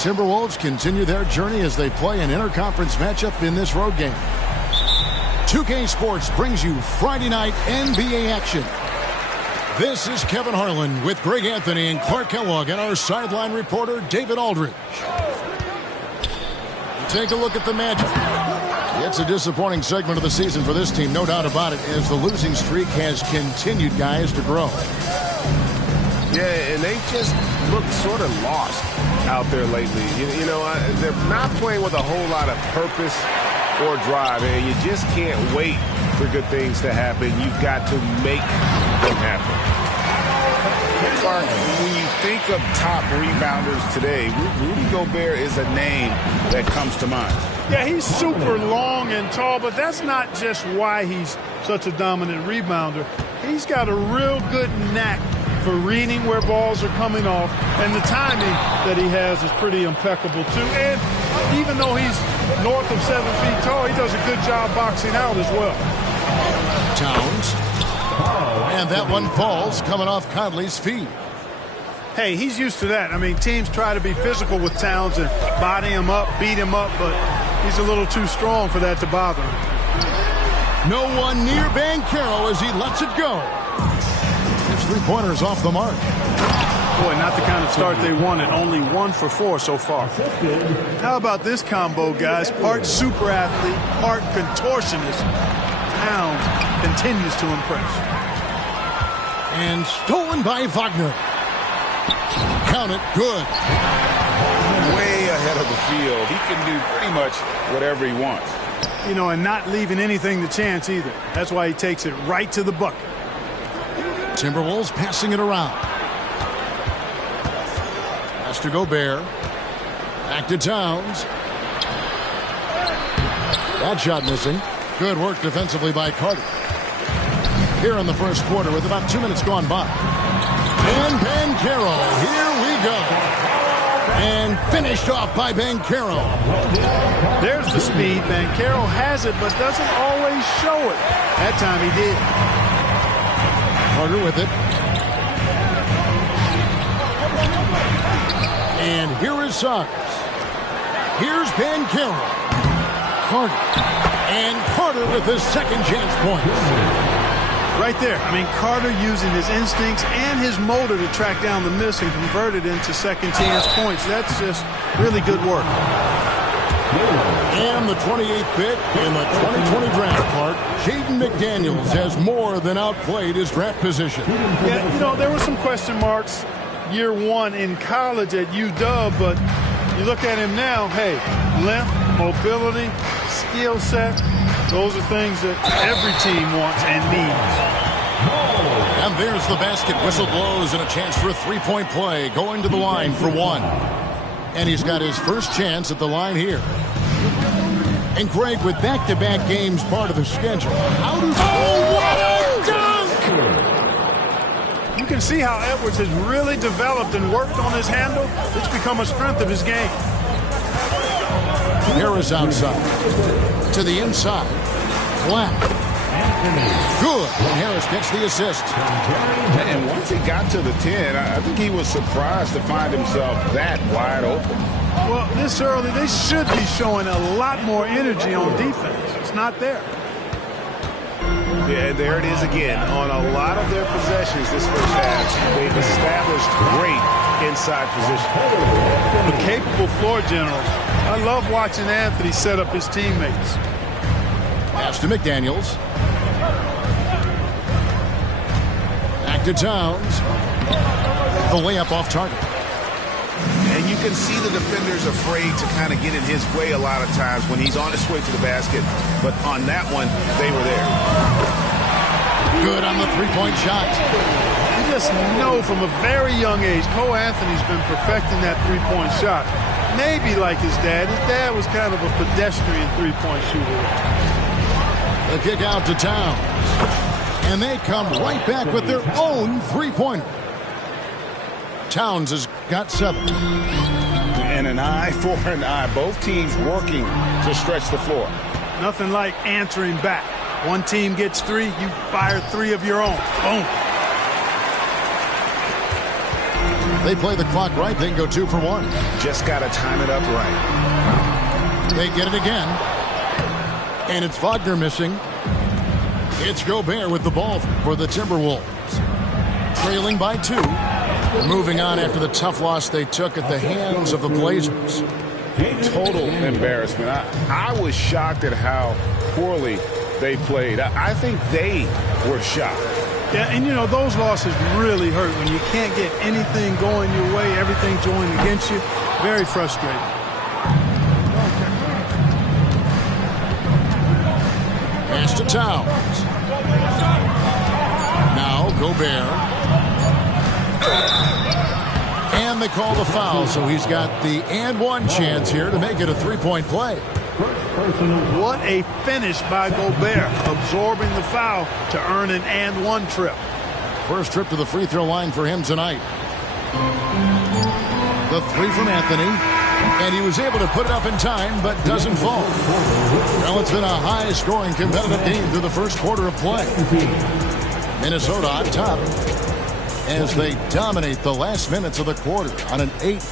Timberwolves continue their journey as they play an interconference matchup in this road game. 2K Sports brings you Friday night NBA action. This is Kevin Harlan with Greg Anthony and Clark Kellogg and our sideline reporter David Aldridge. Take a look at the Magic. It's a disappointing segment of the season for this team, no doubt about it, as the losing streak has continued, guys, to grow. Yeah, and they just look sort of lost out there lately. You know, they're not playing with a whole lot of purpose or drive, and you just can't wait for good things to happen. You've got to make them happen. Clark, when you think of top rebounders today, Rudy Gobert is a name that comes to mind. Yeah, he's super long and tall, but that's not just why he's such a dominant rebounder. He's got a real good knack for reading where balls are coming off, and the timing that he has is pretty impeccable too. And even though he's north of 7 feet tall, he does a good job boxing out as well. Towns. And that one falls coming off Conley's feet. Hey, he's used to that. I mean, teams try to be physical with Towns and body him up, beat him up, but he's a little too strong for that to bother him. No one near Banchero as he lets it go. His three-pointers off the mark. Boy, not the kind of start they wanted. Only 1 for 4 so far. How about this combo, guys? Part super athlete, part contortionist. Towns continues to impress. And stolen by Wagner. Count it, good. Way ahead of the field. He can do pretty much whatever he wants. You know, and not leaving anything to chance either. That's why he takes it right to the bucket. Timberwolves passing it around. Pass to Gobert. Back to Towns. That shot missing. Good work defensively by Carter. Here in the first quarter with about 2 minutes gone by. And Banchero, here we go. And finished off by Banchero. There's the speed. Banchero has it, but doesn't always show it. That time he did. Carter with it. And here is Suggs. Here's Banchero. Carter. And Carter with his second chance point. Right there. I mean, Carter using his instincts and his motor to track down the miss and convert it into second chance points. That's just really good work. And the 28th pick in the 2020 draft, Clark, Jaden McDaniels has more than outplayed his draft position. Yeah, you know, there were some question marks year one in college at UW, but you look at him now, hey, length, mobility, skill set, those are things that every team wants and needs. And there's the basket. Whistle blows and a chance for a three-point play. Going to the line for one. And he's got his first chance at the line here. And Greg, with back-to-back games part of the schedule, how does... Oh, what a dunk! You can see how Edwards has really developed and worked on his handle. It's become a strength of his game. Harris outside. To the inside. Flat. Good. And Harris gets the assist. And once he got to the 10, I think he was surprised to find himself that wide open. Well, this early, they should be showing a lot more energy on defense. It's not there. Yeah, there it is again. On a lot of their possessions this first half, they've established great inside position. A capable floor general. I love watching Anthony set up his teammates. Pass to McDaniels. Back to Towns. The layup off target. And you can see the defenders afraid to kind of get in his way a lot of times when he's on his way to the basket. But on that one, they were there. Good on the three-point shot. You just know from a very young age, Cole Anthony's been perfecting that three-point shot. Maybe like his dad. His dad was kind of a pedestrian three-point shooter. The kick out to Towns. And they come right back with their own three-pointer. Towns has got 7. And an eye for an eye. Both teams working to stretch the floor. Nothing like answering back. One team gets 3, you fire 3 of your own. Boom. If they play the clock right, they can go 2 for 1. Just got to time it up right. They get it again. And it's Wagner missing. It's Gobert with the ball for the Timberwolves. Trailing by 2. Moving on after the tough loss they took at the hands of the Blazers. Total embarrassment. I was shocked at how poorly they played. I think they were shocked. Yeah, and you know, those losses really hurt when you can't get anything going your way, everything's going against you. Very frustrating. Pass to Towns. Now Gobert. And they call the foul, so he's got the and one chance here to make it a 3-point play. What a finish by Gobert, absorbing the foul to earn an and one trip. First trip to the free throw line for him tonight. The 3 from Anthony, and he was able to put it up in time, but doesn't fall. Well, it's been a high-scoring competitive game through the first quarter of play. Minnesota on top as they dominate the last minutes of the quarter on an 8.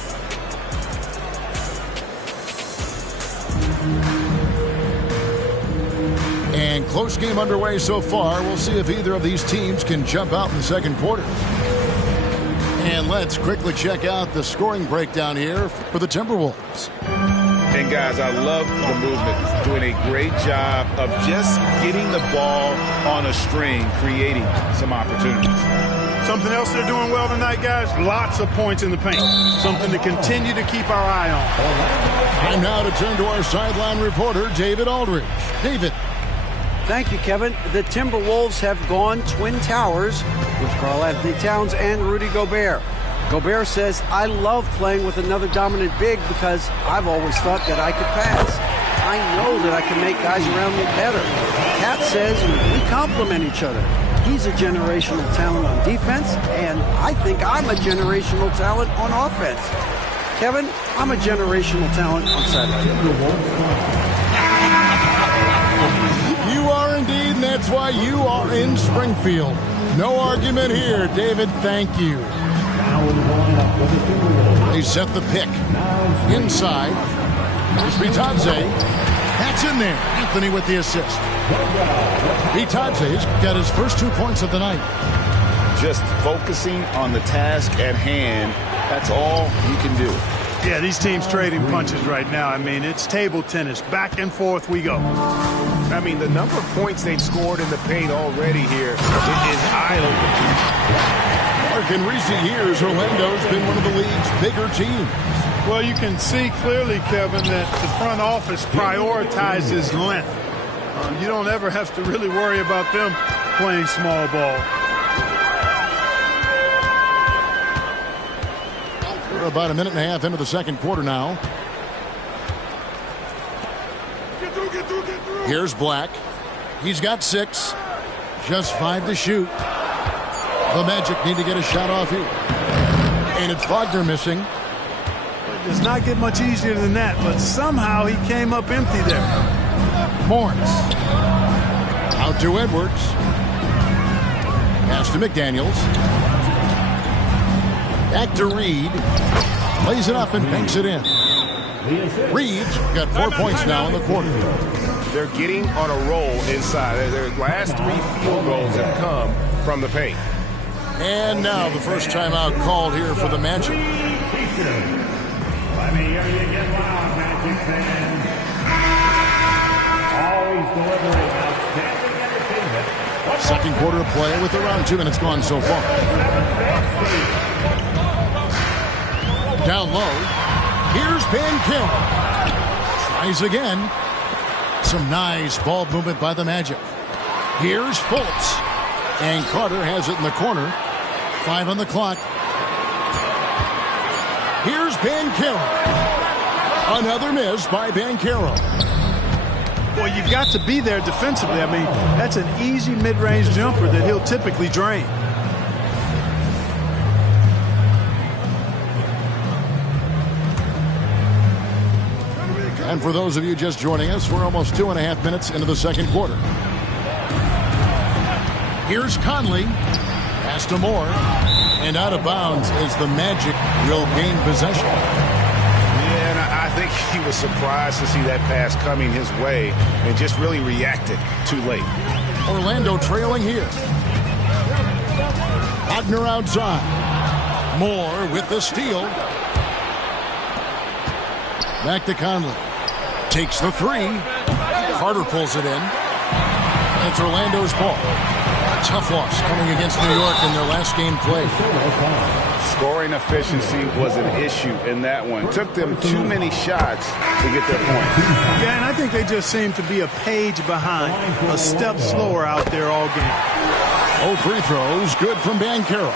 And close game underway so far. We'll see if either of these teams can jump out in the second quarter. And let's quickly check out the scoring breakdown here for the Timberwolves. And guys, I love the movement. Doing a great job of just getting the ball on a string, creating some opportunities. Something else they're doing well tonight, guys, lots of points in the paint. Something to continue to keep our eye on. Time now to turn to our sideline reporter, David Aldridge. David. Thank you, Kevin. The Timberwolves have gone Twin Towers with Karl-Anthony Towns and Rudy Gobert. Gobert says, I love playing with another dominant big because I've always thought that I could pass. I know that I can make guys around me better. Cat says we complement each other. He's a generational talent on defense, and I think I'm a generational talent on offense. Kevin, I'm a generational talent on sideline. You are indeed, and that's why you are in Springfield. No argument here, David. Thank you. They set the pick. Inside. Here's Bitadze. That's in there. Anthony with the assist. Bitadze's got his first 2 points of the night. Just focusing on the task at hand. That's all you can do. Yeah, these teams trading punches right now. I mean, it's table tennis. Back and forth we go. I mean, the number of points they've scored in the paint already here is eye-opening. Mark, in recent years, Orlando's been one of the league's bigger teams. Well, you can see clearly, Kevin, that the front office prioritizes length. You don't ever have to really worry about them playing small ball. We're about a minute and a half into the second quarter now. Here's Black. He's got 6. Just 5 to shoot. The Magic need to get a shot off here. And it's Wagner missing. It does not get much easier than that, but somehow he came up empty there. Morris. Out to Edwards. Pass to McDaniels. Back to Reed. Lays it up and banks it in. Reed's got 4 points now in the quarter. They're getting on a roll inside. Their last 3 field goals have come from the paint. And now the first timeout called here for the Magic. Let me hear you get loud, Magic fans. Always delivering outstanding entertainment. Second quarter of play with around 2 minutes gone so far. Down low. Here's Banchero. Tries again. Some nice ball movement by the Magic. Here's Fultz. And Carter has it in the corner. 5 on the clock. Here's Banchero. Another miss by Banchero. Well, you've got to be there defensively. I mean, that's an easy mid-range jumper that he'll typically drain. And for those of you just joining us, we're almost 2.5 minutes into the second quarter. Here's Conley. Pass to Moore. And out of bounds as the Magic will gain possession. Yeah, and I think he was surprised to see that pass coming his way and just really reacted too late. Orlando trailing here. Wagner outside. Moore with the steal. Back to Conley. Takes the three. Carter pulls it in. It's Orlando's ball. Tough loss coming against New York in their last game played. Scoring efficiency was an issue in that one. Took them too many shots to get their point. Yeah, and I think they just seem to be a page behind, a step slower out there all game. 0 free throws, good from Banchero.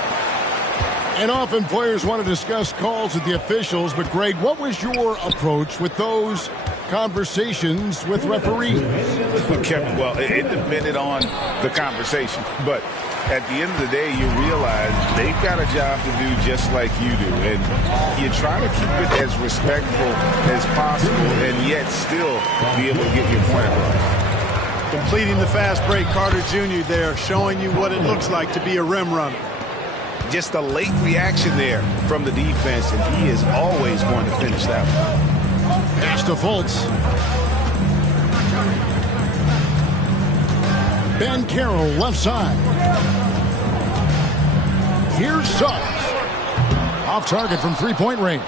And often players want to discuss calls with the officials, but Greg, what was your approach with those conversations with referees? Okay, well, it depended on the conversation, but at the end of the day, you realize they've got a job to do just like you do, and you try to keep it as respectful as possible and yet still be able to get your point across. Completing the fast break, Carter Jr. there, showing you what it looks like to be a rim runner. Just a late reaction there from the defense, and he is always going to finish that one. Pass to Fultz. Banchero left side. Here's Suggs. Off target from three-point range.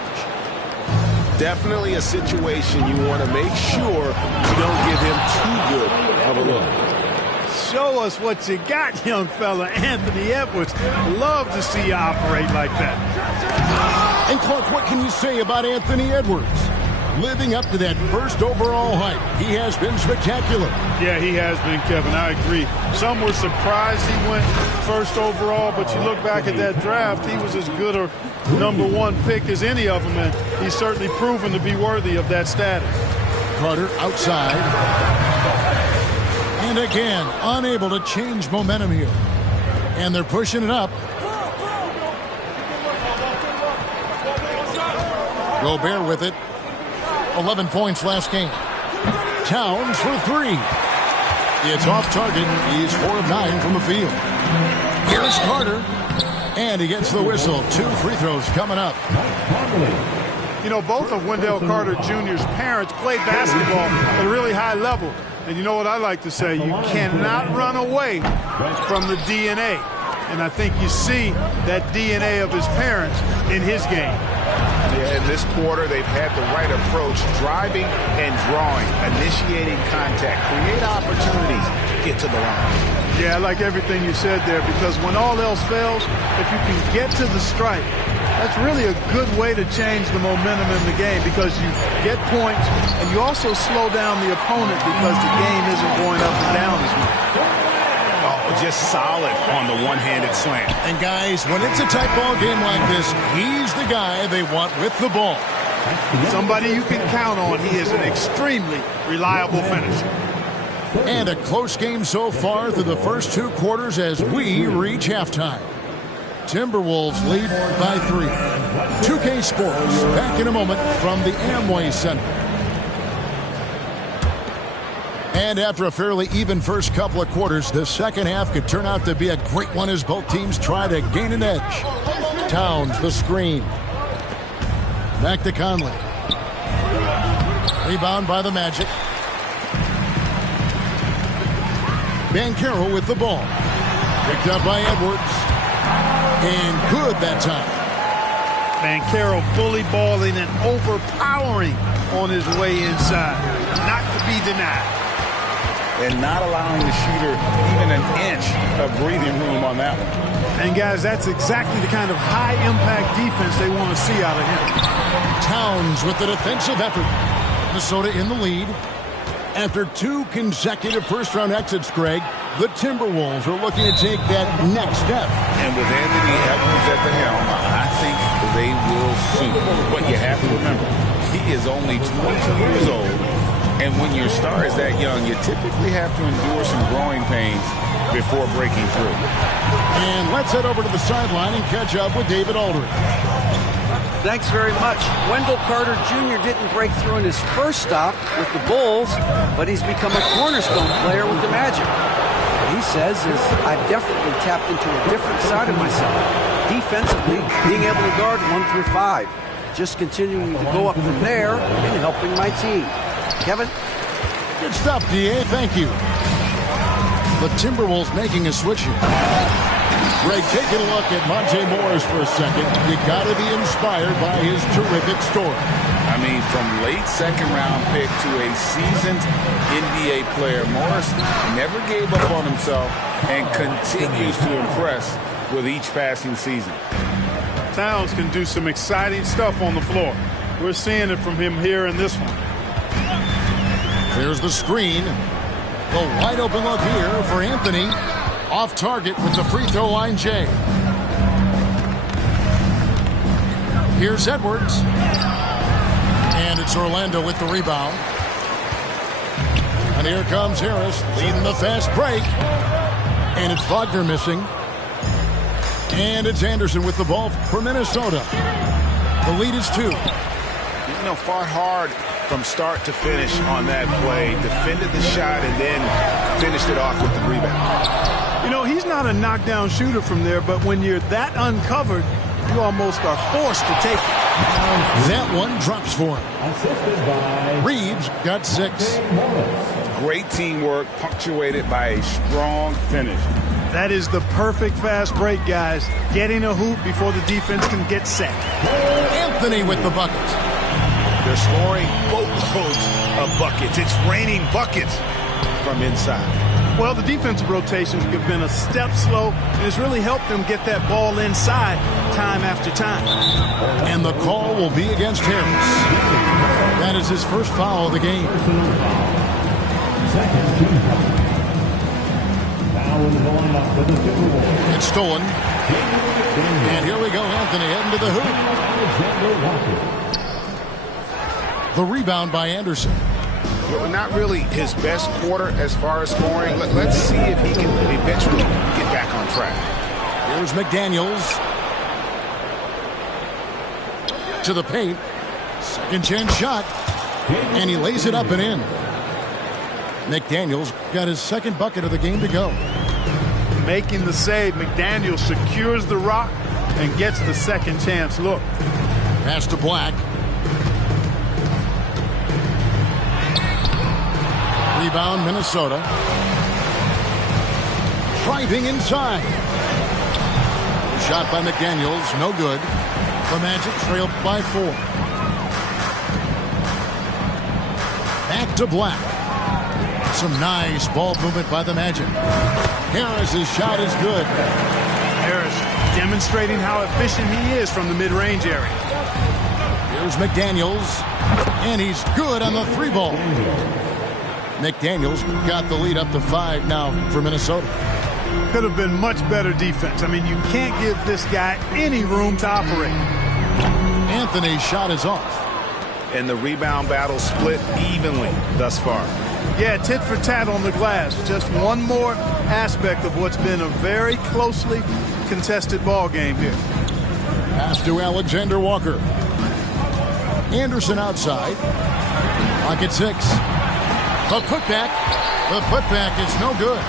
Definitely a situation you want to make sure you don't give him too good of a look. Show us what you got, young fella. Anthony Edwards. Love to see you operate like that. And Clark, what can you say about Anthony Edwards? Living up to that first overall hype, he has been spectacular. Yeah, he has been, Kevin. I agree. Some were surprised he went first overall, but you look back at that draft, he was as good a #1 pick as any of them, and he's certainly proven to be worthy of that status. Carter outside. And again, unable to change momentum here. And they're pushing it up. Gobert with it. 11 points last game. Towns for three. It's off target. He's 4 of 9 from the field. Here's Carter. And he gets the whistle. 2 free throws coming up. You know, both of Wendell Carter Jr.'s parents played basketball at a really high level. And you know what I like to say? You cannot run away from the DNA. And I think you see that DNA of his parents in his game. Yeah, in this quarter, they've had the right approach, driving and drawing, initiating contact, create opportunities, get to the line. Yeah, I like everything you said there, because when all else fails, if you can get to the stripe, that's really a good way to change the momentum in the game, because you get points and you also slow down the opponent because the game isn't going up and down as much. Just solid on the one-handed slam. And guys, when it's a tight ball game like this, he's the guy they want with the ball. Somebody you can count on. He is an extremely reliable finisher. And a close game so far through the first 2 quarters as we reach halftime. Timberwolves lead by 3. 2K Sports back in a moment from the Amway Center. And after a fairly even first couple of quarters, the second half could turn out to be a great one as both teams try to gain an edge. Towns, the screen. Back to Conley. Rebound by the Magic. Banchero with the ball. Picked up by Edwards. And good that time. Banchero bully balling and overpowering on his way inside. Not to be denied. And not allowing the shooter even an inch of breathing room on that one. And, guys, that's exactly the kind of high-impact defense they want to see out of him. Towns with the defensive effort. Minnesota in the lead. After 2 consecutive first-round exits, Greg, the Timberwolves are looking to take that next step. And with Anthony Edwards at the helm, I think they will soon. But you have to remember, he is only 22 years old. And when your star is that young, you typically have to endure some growing pains before breaking through. And let's head over to the sideline and catch up with David Aldridge. Thanks very much. Wendell Carter Jr. didn't break through in his first stop with the Bulls, but he's become a cornerstone player with the Magic. he says, is I've definitely tapped into a different side of myself. Defensively, being able to guard 1 through 5. Just continuing to go up from there and helping my team. Kevin? Good stuff, D.A. Thank you. The Timberwolves making a switch here. Greg, taking a look at Monte Morris for a second. You got to be inspired by his terrific story. I mean, from late second-round pick to a seasoned NBA player, Morris never gave up on himself and continues to impress with each passing season. Towns can do some exciting stuff on the floor. We're seeing it from him here in this one. There's the screen. The wide open look here for Anthony. Off target with the free throw line, Jay. Here's Edwards. And it's Orlando with the rebound. And here comes Harris leading the fast break. And it's Wagner missing. And it's Anderson with the ball for Minnesota. The lead is 2. You know, fought hard from start to finish on that play. Defended the shot and then finished it off with the rebound. You know, he's not a knockdown shooter from there, but when you're that uncovered, you almost are forced to take it. That one drops for him. Reeves got 6. Great teamwork, punctuated by a strong finish. That is the perfect fast break, guys. Getting a hoop before the defense can get set. Anthony with the bucket. They're scoring boatloads of buckets. It's raining buckets from inside. Well, the defensive rotations have been a step slow, and it's really helped them get that ball inside time after time. And the call will be against Harris. That is his first foul of the game. It's stolen. And here we go, Anthony heading to the hoop. The rebound by Anderson. Well, not really his best quarter as far as scoring. Let's see if he can eventually get back on track. Here's McDaniels. To the paint. Second chance shot. And he lays it up and in. McDaniels got his second bucket of the game to go. Making the save, McDaniels secures the rock and gets the second chance look. Pass to Black. Rebound, Minnesota. Driving inside. The shot by McDaniels, no good. The Magic trail by 4. Back to Black. Some nice ball movement by the Magic. Harris's shot is good. Harris demonstrating how efficient he is from the mid-range area. Here's McDaniels. And he's good on the 3-ball. McDaniels got the lead up to 5 now for Minnesota. Could have been much better defense. I mean, you can't give this guy any room to operate. Anthony's shot is off. And the rebound battle split evenly thus far. Yeah, tit for tat on the glass. Just one more aspect of what's been a very closely contested ball game here. Pass to Alexander Walker. Anderson outside. Clock at 6. The putback. The putback is no good.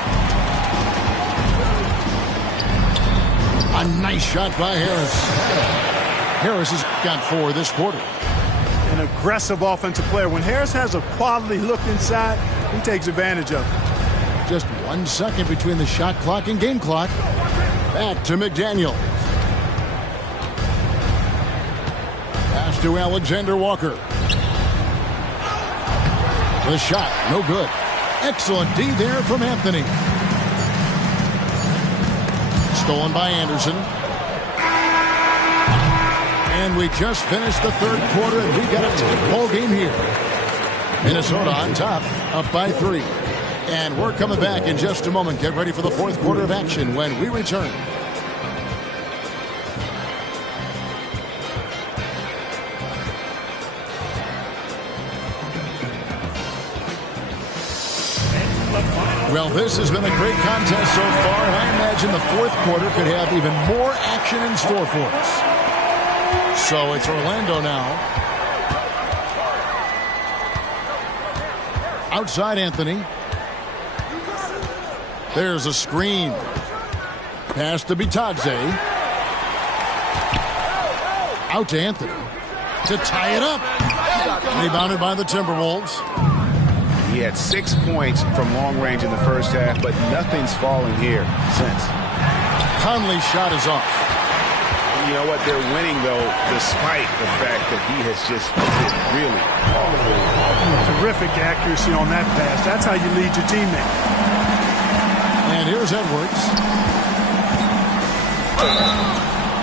A nice shot by Harris. Harris has got 4 this quarter. An aggressive offensive player. When Harris has a quality look inside, he takes advantage of it. Just 1 second between the shot clock and game clock. Back to McDaniel. Pass to Alexander Walker. The shot, no good. Excellent D there from Anthony. Stolen by Anderson. And we just finished the third quarter, and we got a tight ball game here. Minnesota on top, up by 3. And we're coming back in just a moment. Get ready for the fourth quarter of action when we return. Well, this has been a great contest so far, and I imagine the fourth quarter could have even more action in store for us. So it's Orlando now. Outside Anthony. There's a screen. Pass to Bitadze. Out to Anthony. To tie it up. Rebounded by the Timberwolves. He had 6 points from long range in the first half, but nothing's falling here since. Conley's shot is off. You know what? They're winning, though, despite the fact that he has just hit really awful. Terrific accuracy on that pass. That's how you lead your teammate. And here's Edwards.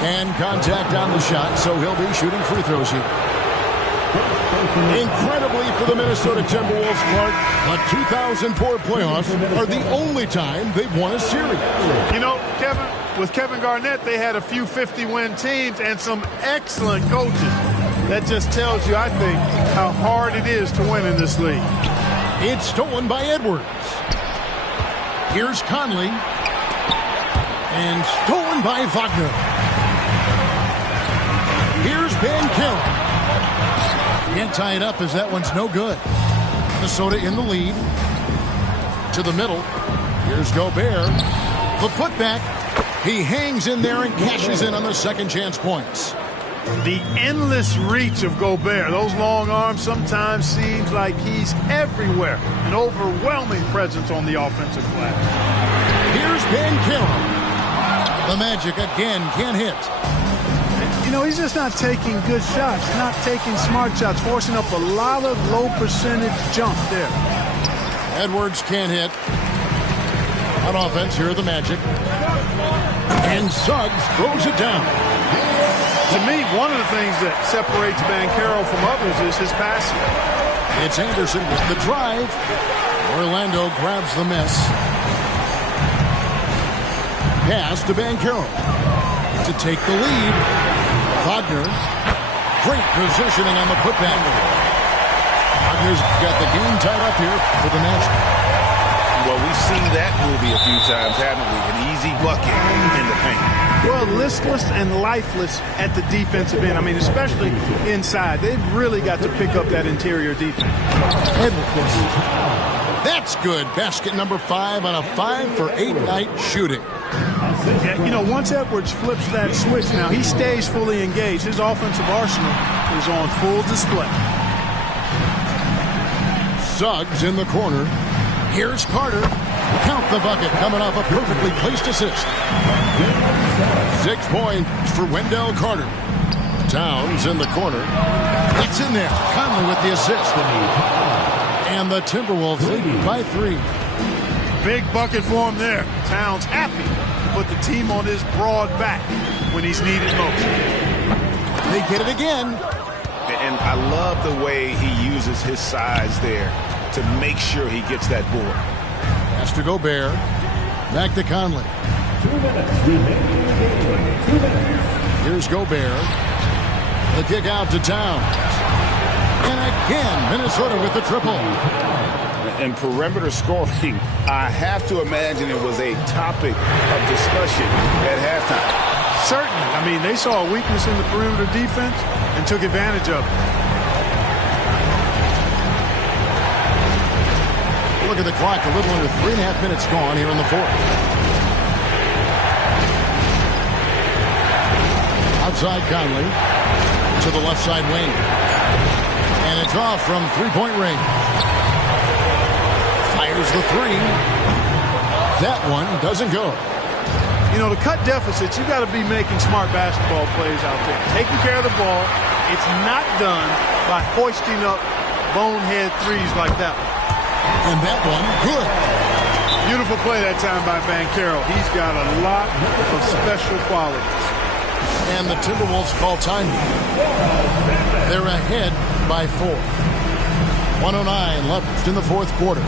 And contact on the shot, so he'll be shooting free throws here. Incredibly for the Minnesota Timberwolves, Clark, the 2004 playoffs are the only time they've won a series. You know, Kevin, with Kevin Garnett, they had a few 50-win teams and some excellent coaches. That just tells you, I think, how hard it is to win in this league. It's stolen by Edwards. Here's Conley. And stolen by Wagner. Here's Banchero. Can't tie it up as that one's no good. Minnesota in the lead. To the middle. Here's Gobert. The putback. He hangs in there and cashes in on the second chance points. The endless reach of Gobert. Those long arms sometimes seems like he's everywhere. An overwhelming presence on the offensive glass. Here's Banchero. The Magic again can't hit. You know, he's just not taking good shots, not taking smart shots, forcing up a lot of low percentage jump there. Edwards can't hit. On offense, here are the Magic. And Suggs throws it down. To me, one of the things that separates Banchero from others is his passing. It's Anderson with the drive. Orlando grabs the miss. Pass to Banchero to take the lead. Wagner, great positioning on the putback. Wagner's got the game tied up here for the Magic. Well, we've seen that movie a few times, haven't we? An easy bucket in the paint. Well, listless and lifeless at the defensive end. I mean, especially inside. They've really got to pick up that interior defense. Edwards. That's good. Basket number 5 on a 5-for-8 night shooting. Yeah, you know, once Edwards flips that switch now, he stays fully engaged. His offensive arsenal is on full display. Suggs in the corner. Here's Carter. Count the bucket coming off a perfectly placed assist. 6 points for Wendell Carter. Towns in the corner. It's in there. Conley with the assist. And the Timberwolves lead by 3. Big bucket for him there. Towns happy to put the team on his broad back when he's needed most. They get it again. And I love the way he uses his size there to make sure he gets that board. Pass to Gobert. Back to Conley. 2 minutes remaining in the game. 2 minutes. Here's Gobert. The kick out to Towns. And again, Minnesota with the triple. And perimeter scoring, I have to imagine it was a topic of discussion at halftime. Certainly. I mean, they saw a weakness in the perimeter defense and took advantage of it. Look at the clock. A little under 3.5 minutes gone here in the fourth. Outside Conley to the left side wing. And it's off from three-point range. Fires the 3. That one doesn't go. You know, to cut deficits, you got to be making smart basketball plays out there. Taking care of the ball. It's not done by hoisting up bonehead threes like that one. And that one, good. Beautiful play that time by Banchero. He's got a lot of special qualities. And the Timberwolves call time. They're ahead by 4. 109 left in the fourth quarter.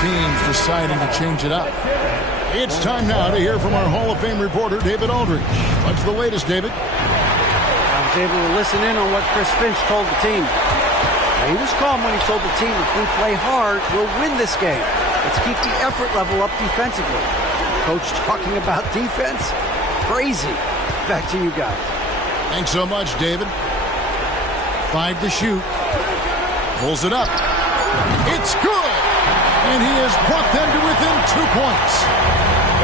Teams deciding to change it up. It's time now to hear from our Hall of Fame reporter, David Aldridge. What's the latest, David? I was able to listen in on what Chris Finch told the team. He was calm when he told the team, if we play hard, we'll win this game. Let's keep the effort level up defensively. Coach talking about defense? Crazy. Back to you guys. Thanks so much, David. 5 to shoot. Pulls it up. It's good! And he has brought them to within 2 points.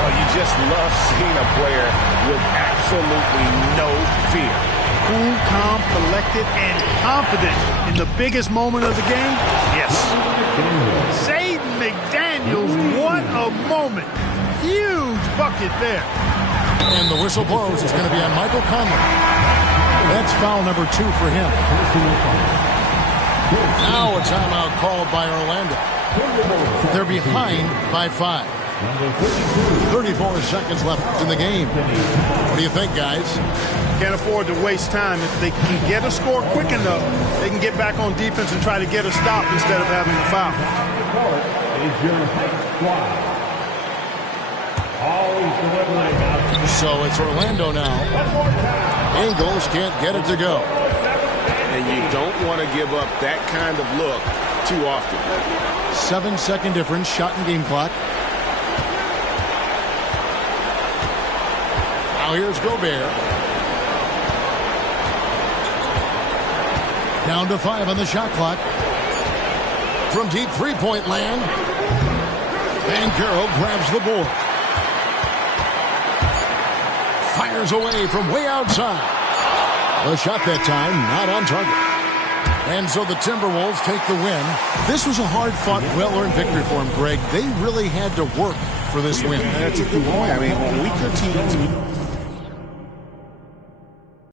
Oh, you just love seeing a player with absolutely no fear. Cool, calm, collected, and confident in the biggest moment of the game? Yes. Zayden McDaniels, what a moment. Huge bucket there. And the whistle blows. It's going to be on Michael Conley. That's foul number 2 for him. Now a timeout called by Orlando. They're behind by 5. 34 seconds left in the game. What do you think, guys? Can't afford to waste time. If they can get a score quick enough, they can get back on defense and try to get a stop instead of having a foul. So it's Orlando now. Ingles can't get it to go. And you don't want to give up that kind of look too often. 7-second difference, shot and game clock. Now here's Gobert. Down to 5 on the shot clock. From deep three-point land. Banchero grabs the board. Fires away from way outside. The shot that time not on target. And so the Timberwolves take the win. This was a hard-fought, well-earned victory for them, Greg. They really had to work for this win. That's a good point. I mean, weaker teams